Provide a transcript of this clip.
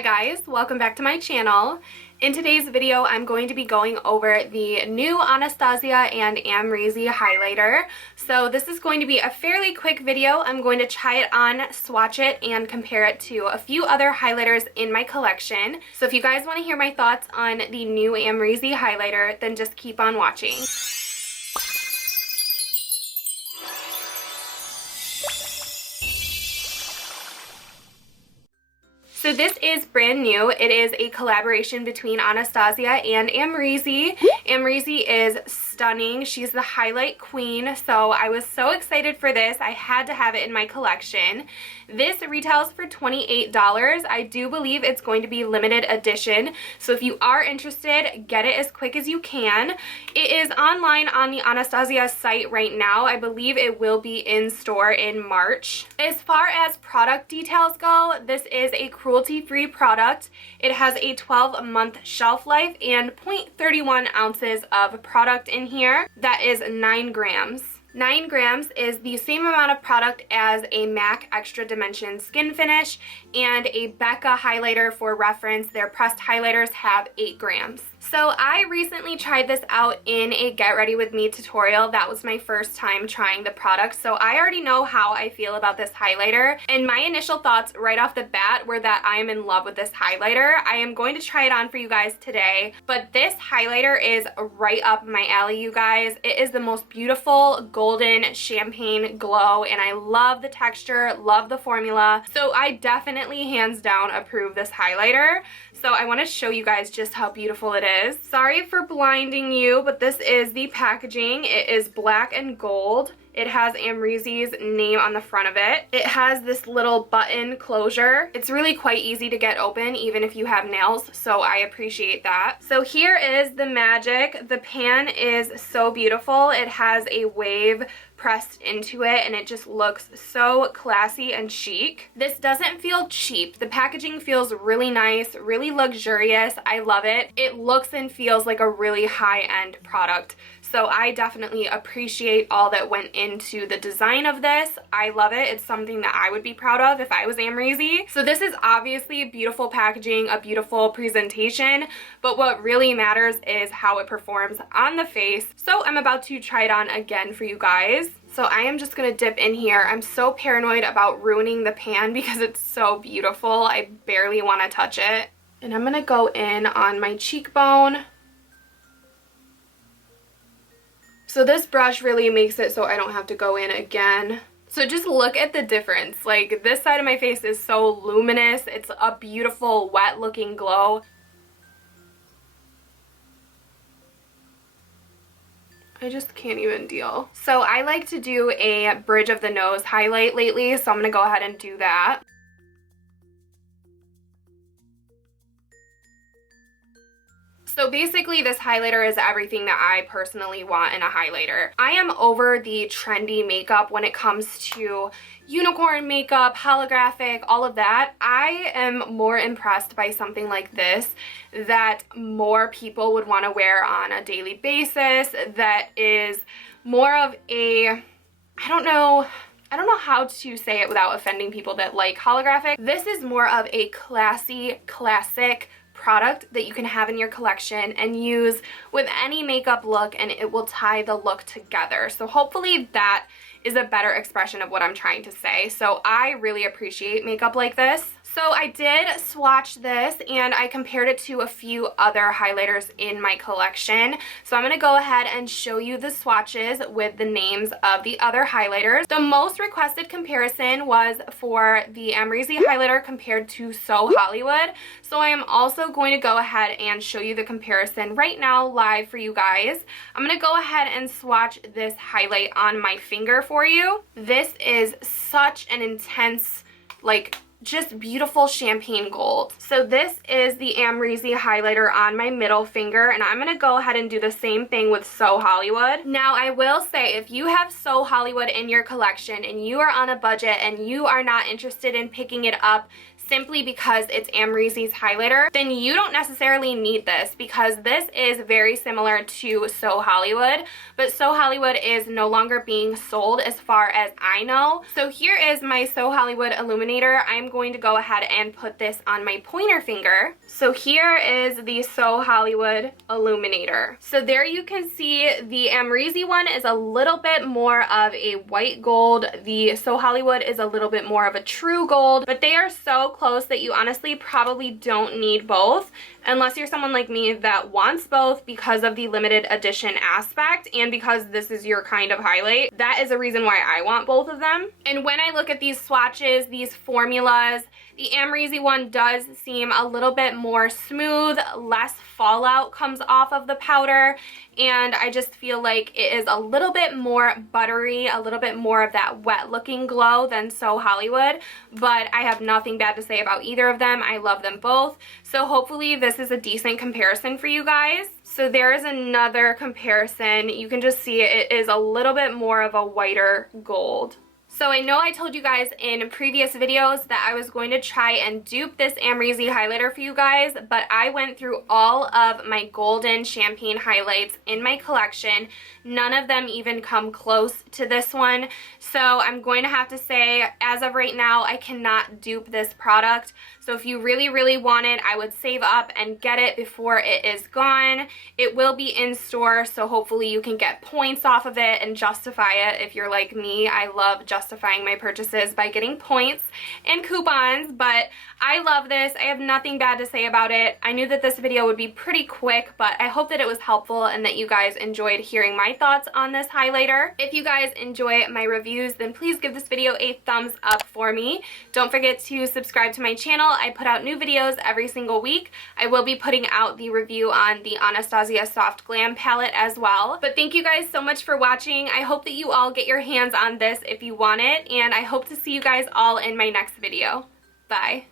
Hi guys, welcome back to my channel. In today's video, I'm going to be going over the new Anastasia and Amrezy highlighter. So this is going to be a fairly quick video. I'm going to try it on, swatch it, and compare it to a few other highlighters in my collection. So if you guys want to hear my thoughts on the new Amrezy highlighter, then just keep on watching. So this is brand new. It is a collaboration between Anastasia and Amrezy. Amrezy is stunning. She's the highlight queen, so I was so excited for this. I had to have it in my collection. This retails for $28. I do believe it's going to be limited edition, so if you are interested, get it as quick as you can. It is online on the Anastasia site right now. I believe it will be in store in March. As far as product details go, this is a cruelty-free product. It has a 12-month shelf life and 0.31 ounces of product in here. That is 9 grams. 9 grams is the same amount of product as a MAC Extra Dimension Skin Finish and a Becca highlighter. For reference, their pressed highlighters have 8 grams. So I recently tried this out in a Get Ready With Me tutorial. That was my first time trying the product, so I already know how I feel about this highlighter. And my initial thoughts right off the bat were that I am in love with this highlighter. I am going to try it on for you guys today, but this highlighter is right up my alley, you guys. It is the most beautiful golden champagne glow, and I love the texture, love the formula. So I definitely hands down approve this highlighter. So I want to show you guys just how beautiful it is. Sorry for blinding you, but this is the packaging. It is black and gold. It has Amrezy's name on the front of it. It has this little button closure. It's really quite easy to get open even if you have nails, so I appreciate that. So here is the magic. The pan is so beautiful. It has a wave pressed into it and it just looks so classy and chic. This doesn't feel cheap. The packaging feels really nice, really luxurious. I love it. It looks and feels like a really high-end product. So I definitely appreciate all that went into the design of this. I love it. It's something that I would be proud of if I was Amrezy. So this is obviously beautiful packaging, a beautiful presentation, but what really matters is how it performs on the face. So I'm about to try it on again for you guys. So I am just going to dip in here. I'm so paranoid about ruining the pan because it's so beautiful. I barely want to touch it. And I'm going to go in on my cheekbone. So this brush really makes it so I don't have to go in again. So just look at the difference. Like, this side of my face is so luminous. It's a beautiful wet looking glow. I just can't even deal. So I like to do a bridge of the nose highlight lately, so I'm gonna go ahead and do that. So basically this highlighter is everything that I personally want in a highlighter. I am over the trendy makeup when it comes to unicorn makeup, holographic, all of that. I am more impressed by something like this that more people would want to wear on a daily basis, that is more of a, I don't know how to say it without offending people that like holographic. This is more of a classy, classic product that you can have in your collection and use with any makeup look, and it will tie the look together. So hopefully that is a better expression of what I'm trying to say. So I really appreciate makeup like this. So I did swatch this and I compared it to a few other highlighters in my collection. So I'm going to go ahead and show you the swatches with the names of the other highlighters. The most requested comparison was for the Amrezy highlighter compared to So Hollywood. So I am also going to go ahead and show you the comparison right now live for you guys. I'm going to go ahead and swatch this highlight on my finger for you. This is such an intense, like, just beautiful champagne gold. So this is the Amrezy highlighter on my middle finger, and I'm going to go ahead and do the same thing with So Hollywood. Now I will say, if you have So Hollywood in your collection and you are on a budget and you are not interested in picking it up, simply because it's Amrezy's highlighter, then you don't necessarily need this, because this is very similar to So Hollywood, but So Hollywood is no longer being sold as far as I know. So here is my So Hollywood Illuminator. I'm going to go ahead and put this on my pointer finger. So here is the So Hollywood Illuminator. So there you can see the Amrezy one is a little bit more of a white gold. The So Hollywood is a little bit more of a true gold, but they are so close that you honestly probably don't need both, unless you're someone like me that wants both because of the limited edition aspect and because this is your kind of highlight. That is a reason why I want both of them. And when I look at these swatches, these formulas, the Amrezy one does seem a little bit more smooth, less fallout comes off of the powder, and I just feel like it is a little bit more buttery, a little bit more of that wet looking glow than So Hollywood, but I have nothing bad to say about either of them. I love them both, so hopefully this is a decent comparison for you guys. So there is another comparison. You can just see it is a little bit more of a whiter gold. So I know I told you guys in previous videos that I was going to try and dupe this Amrezy highlighter for you guys, but I went through all of my golden champagne highlights in my collection. None of them even come close to this one. So I'm going to have to say, as of right now, I cannot dupe this product. So if you really, really want it, I would save up and get it before it is gone. It will be in store, so hopefully you can get points off of it and justify it if you're like me. I love justifying my purchases by getting points and coupons, but I love this. I have nothing bad to say about it. I knew that this video would be pretty quick, but I hope that it was helpful and that you guys enjoyed hearing my thoughts on this highlighter. If you guys enjoy my reviews, then please give this video a thumbs up for me. Don't forget to subscribe to my channel. I put out new videos every single week. I will be putting out the review on the Anastasia Soft Glam palette as well. But thank you guys so much for watching. I hope that you all get your hands on this if you want it, and I hope to see you guys all in my next video. Bye.